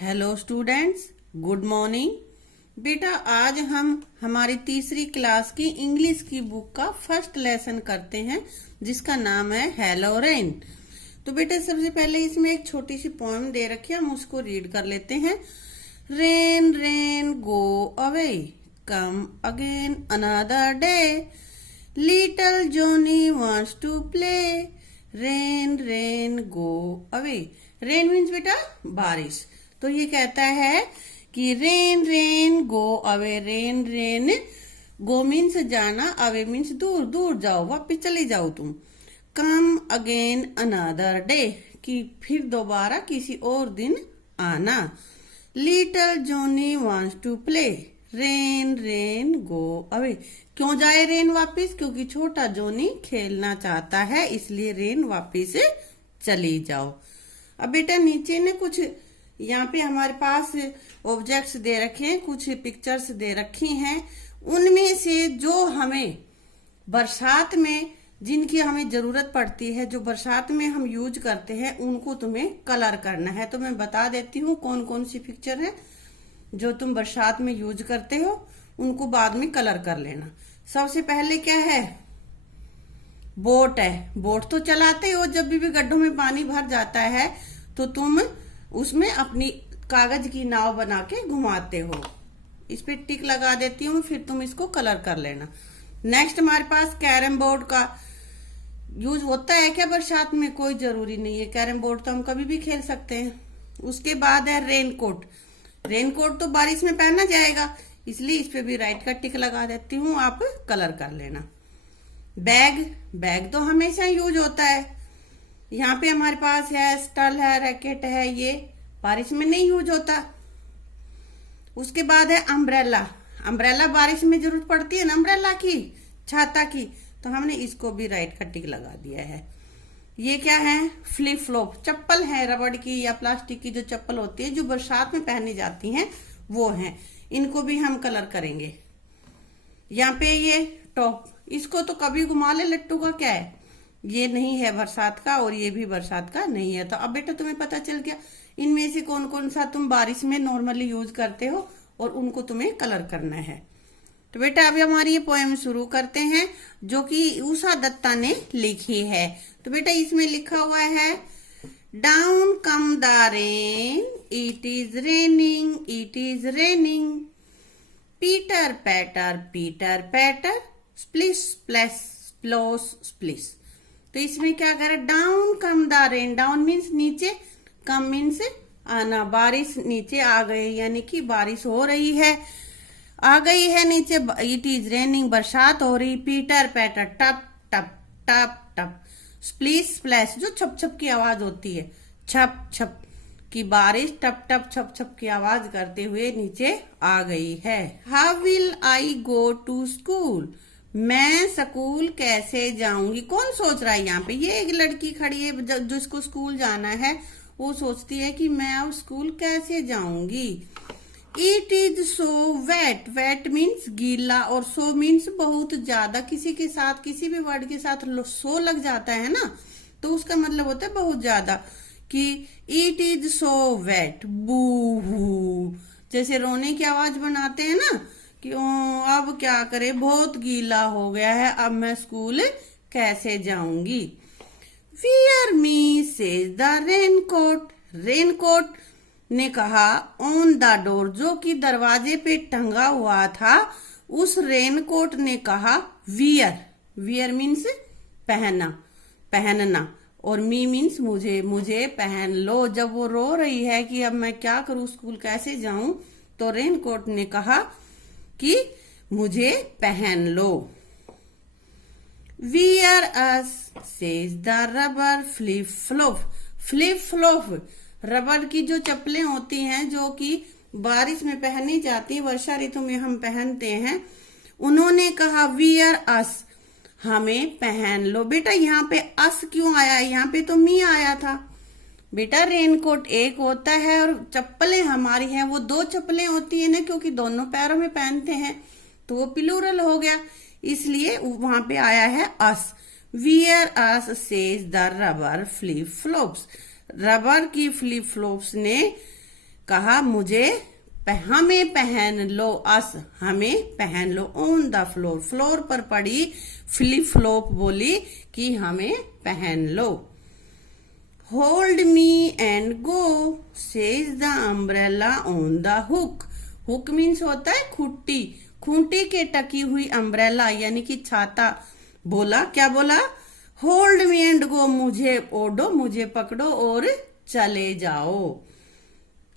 Hello students, good morning. बेटा, आज हम हमारी तीसरी क्लास की इंग्लिश की बुक का फर्स्ट लेसन करते हैं, जिसका नाम है हेलो रेन। तो बेटा, सबसे पहले इसमें एक छोटी सी पोएम दे रखी है, हम उसको रीड कर लेते हैं। Rain rain go away, come again another day, little Johnny wants to play, rain rain go away. Rain means बेटा बारिश। तो ये कहता है कि rain rain go away, rain rain go means जाना, अवे मीन्स दूर दूर जाओ, वापिस चले जाओ तुम। कम अगेन अनदर डे, कि फिर दोबारा किसी और दिन आना। Little Johnny wants to play, rain rain go away. क्यों जाए रेन वापिस? क्योंकि छोटा जोनी खेलना चाहता है, इसलिए रेन वापिस चली जाओ। अब बेटा नीचे ने कुछ यहाँ पे हमारे पास ऑब्जेक्ट्स दे रखे हैं, कुछ पिक्चर्स दे रखी हैं। उनमें से जो हमें बरसात में, जिनकी हमें जरूरत पड़ती है, जो बरसात में हम यूज करते हैं, उनको तुम्हें कलर करना है। तो मैं बता देती हूँ कौन कौन सी पिक्चर है जो तुम बरसात में यूज करते हो, उनको बाद में कलर कर लेना। सबसे पहले क्या है? बोट है। बोट तो चलाते हो, जब भी गड्ढों में पानी भर जाता है तो तुम उसमें अपनी कागज की नाव बना के घुमाते हो। इस पे टिक लगा देती हूँ, फिर तुम इसको कलर कर लेना। नेक्स्ट हमारे पास कैरम बोर्ड का यूज होता है क्या बरसात में? कोई जरूरी नहीं है, कैरम बोर्ड तो हम कभी भी खेल सकते हैं। उसके बाद है रेनकोट। रेनकोट तो बारिश में पहना जाएगा, इसलिए इस पे भी राइट का टिक लगा देती हूँ, आप कलर कर लेना। बैग, बैग तो हमेशा यूज होता है। यहाँ पे हमारे पास है स्टल है, रैकेट है, ये बारिश में नहीं यूज होता। उसके बाद है अम्ब्रेला। अम्ब्रेला बारिश में जरूरत पड़ती है ना, अम्ब्रेला की, छाता की, तो हमने इसको भी राइट का टिक लगा दिया है। ये क्या है? Flip flop. चप्पल है रबड़ की या प्लास्टिक की, जो चप्पल होती है जो बरसात में पहनी जाती हैं, वो हैं। इनको भी हम कलर करेंगे। यहाँ पे ये टॉप, इसको तो कभी घुमा ले लट्टू का क्या है, ये नहीं है बरसात का, और ये भी बरसात का नहीं है। तो अब बेटा तुम्हें पता चल गया इनमें से कौन कौन सा तुम बारिश में नॉर्मली यूज करते हो, और उनको तुम्हें कलर करना है। तो बेटा अभी हमारी ये पोएम शुरू करते हैं, जो कि उषा दत्ता ने लिखी है। तो बेटा इसमें लिखा हुआ है, down come the rain, it is raining, it is raining, pitter patter, splish splash splosh splish. तो इसमें क्या करे? Down come the rain, down means नीचे, कम मीन्स आना। बारिश नीचे आ गई, यानी कि बारिश हो रही है, आ गई है नीचे। इट इज रेनिंग, बरसात हो रही। पीटर पैटर, टप टप टप टप। स्प्लिश स्प्लैश, जो छप छप की आवाज होती है, छप छप की बारिश टप टप छप छप की आवाज करते हुए नीचे आ गई है। How will I go to school, मैं स्कूल कैसे जाऊंगी? कौन सोच रहा है यहाँ पे? ये एक लड़की खड़ी है जिसको स्कूल जाना है, वो सोचती है कि मैं अब स्कूल कैसे जाऊंगी। It is so wet, wet means गीला, और सो मीन्स बहुत ज्यादा। किसी के साथ, किसी भी वर्ड के साथ सो लग जाता है ना, तो उसका मतलब होता है बहुत ज्यादा। कि इट इज सो वेट, बू, जैसे रोने की आवाज बनाते हैं ना, क्यों अब क्या करे, बहुत गीला हो गया है, अब मैं स्कूल कैसे जाऊंगी। Wear me says the raincoat, raincoat ने कहा ऑन द डोर, जो कि दरवाजे पे टंगा हुआ था, उस रेनकोट ने कहा वियर, वियर मीन्स पहना, पहनना, और मी मीन्स मुझे, मुझे पहन लो। जब वो रो रही है कि अब मैं क्या करूं, स्कूल कैसे जाऊं, तो रेनकोट ने कहा कि मुझे पहन लो। Wear us says the rubber flip flop, flip flop rubber की जो चप्पलें होती हैं, जो कि बारिश में पहनी जाती है, वर्षा ऋतु में हम पहनते हैं, उन्होंने कहा वियर अस, हमें पहन लो। बेटा यहाँ पे अस क्यों आया है? यहाँ पे तो मी आया था। बेटा रेनकोट एक होता है, और चप्पलें हमारी हैं वो दो चप्पलें होती है ना, क्योंकि दोनों पैरों में पहनते हैं, तो वो प्लूरल हो गया, इसलिए वहां पे आया है us. Wear us says the rubber flip flops, rubber की फ्लिप फ्लॉप्स ने कहा मुझे हमें पहन लो, अस हमें पहन लो। ऑन द फ्लोर, फ्लोर पर पड़ी फ्लिप फ्लॉप बोली कि हमें पहन लो। Hold me and go says the umbrella on the hook. Hook means होता है खूंटी, खूंटी के टकी हुई अम्ब्रेला यानी कि छाता। बोला, क्या बोला? होल्ड मी एंड गो, मुझे ओढ़ो, मुझे पकड़ो और चले जाओ।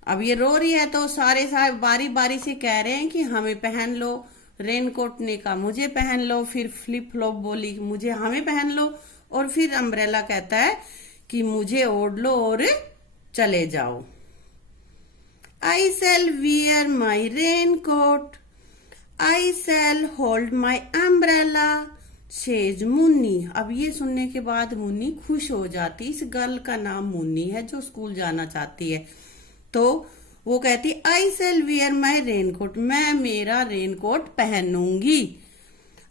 अब ये रो रही है तो सारे बारी बारी से कह रहे हैं कि हमें पहन लो। रेनकोट ने कहा मुझे पहन लो, फिर फ्लिप फ्लॉप बोली मुझे हमें पहन लो, और फिर अम्ब्रेला कहता है कि मुझे ओढ़ लो और चले जाओ। I shall wear my raincoat, I shall hold my umbrella says Munni. अब ये सुनने के बाद मुन्नी खुश हो जाती। इस गर्ल का नाम मुन्नी है जो स्कूल जाना चाहती है। तो वो कहती आई शैल वियर माई रेनकोट, मैं मेरा रेनकोट पहनूंगी।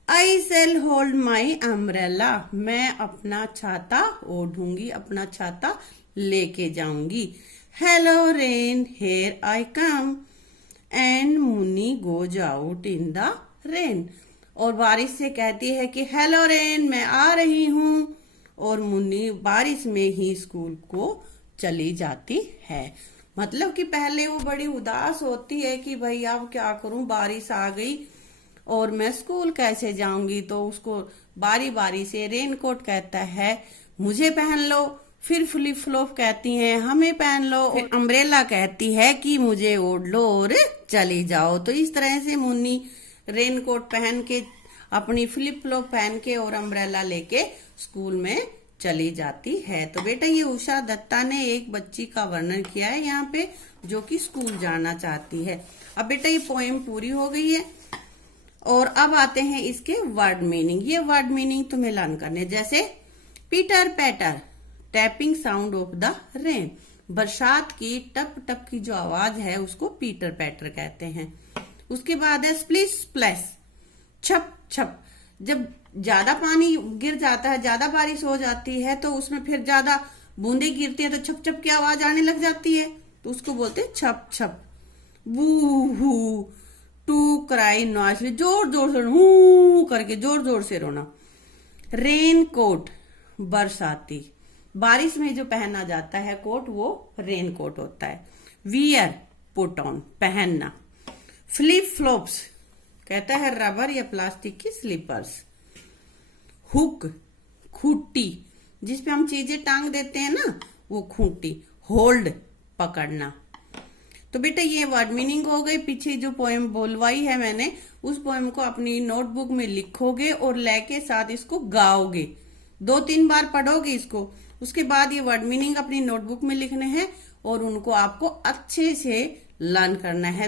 I shall hold my umbrella, मैं अपना छाता ओढ़ूंगी, अपना छाता लेके जाऊंगी। Hello rain here I come and Munni goes out in the rain. और बारिश से कहती है कि हेलो रेन, मैं आ रही हूँ, और मुन्नी बारिश में ही स्कूल को चली जाती है। मतलब कि पहले वो बड़ी उदास होती है कि भाई अब क्या करूं, बारिश आ गई और मैं स्कूल कैसे जाऊंगी। तो उसको बारी बारी से रेनकोट कहता है मुझे पहन लो, फिर फ्लिप फ्लॉप कहती हैं हमें पहन लो, फिर अम्ब्रेला कहती है कि मुझे ओढ़ लो और चली जाओ। तो इस तरह से मुन्नी रेनकोट पहन के, अपनी फ्लिप फ्लॉप पहन के और अम्ब्रेला लेके स्कूल में चली जाती है। तो बेटा ये उषा दत्ता ने एक बच्ची का वर्णन किया है यहाँ पे जो कि स्कूल जाना चाहती है। अब बेटा ये पोएम पूरी हो गई है और अब आते हैं इसके वर्ड मीनिंग। ये वर्ड मीनिंग तुम्हें लर्न करने, जैसे pitter patter, tapping sound of the rain, बरसात की टप टप की जो आवाज है उसको पीटर पैटर कहते हैं। उसके बाद है स्प्लिश स्प्लैश, छप छप, जब ज्यादा पानी गिर जाता है, ज्यादा बारिश हो जाती है तो उसमें फिर ज्यादा बूंदे गिरती है तो छप छप की आवाज आने लग जाती है, तो उसको बोलते हैं छप छप। बू हू टू क्राई नॉइसली, जोर जोर से हू करके जोर जोर से रोना। रेन कोट, बरसाती, बारिश में जो पहना जाता है कोट वो रेन कोट होता है। वियर, पुट ऑन, पहनना। फ्लिप फ्लॉप्स कहता है रबर या प्लास्टिक की स्लीपर्स। हुक, खूंटी, जिसपे हम चीजें टांग देते हैं ना वो खूंटी। होल्ड, पकड़ना। तो बेटा ये वर्ड मीनिंग हो गई। पीछे जो पोएम बोलवाई है मैंने उस पोएम को अपनी नोटबुक में लिखोगे और लेके साथ इसको गाओगे, 2-3 बार पढ़ोगे इसको। उसके बाद ये वर्ड मीनिंग अपनी नोटबुक में लिखने हैं और उनको आपको अच्छे से लर्न करना है।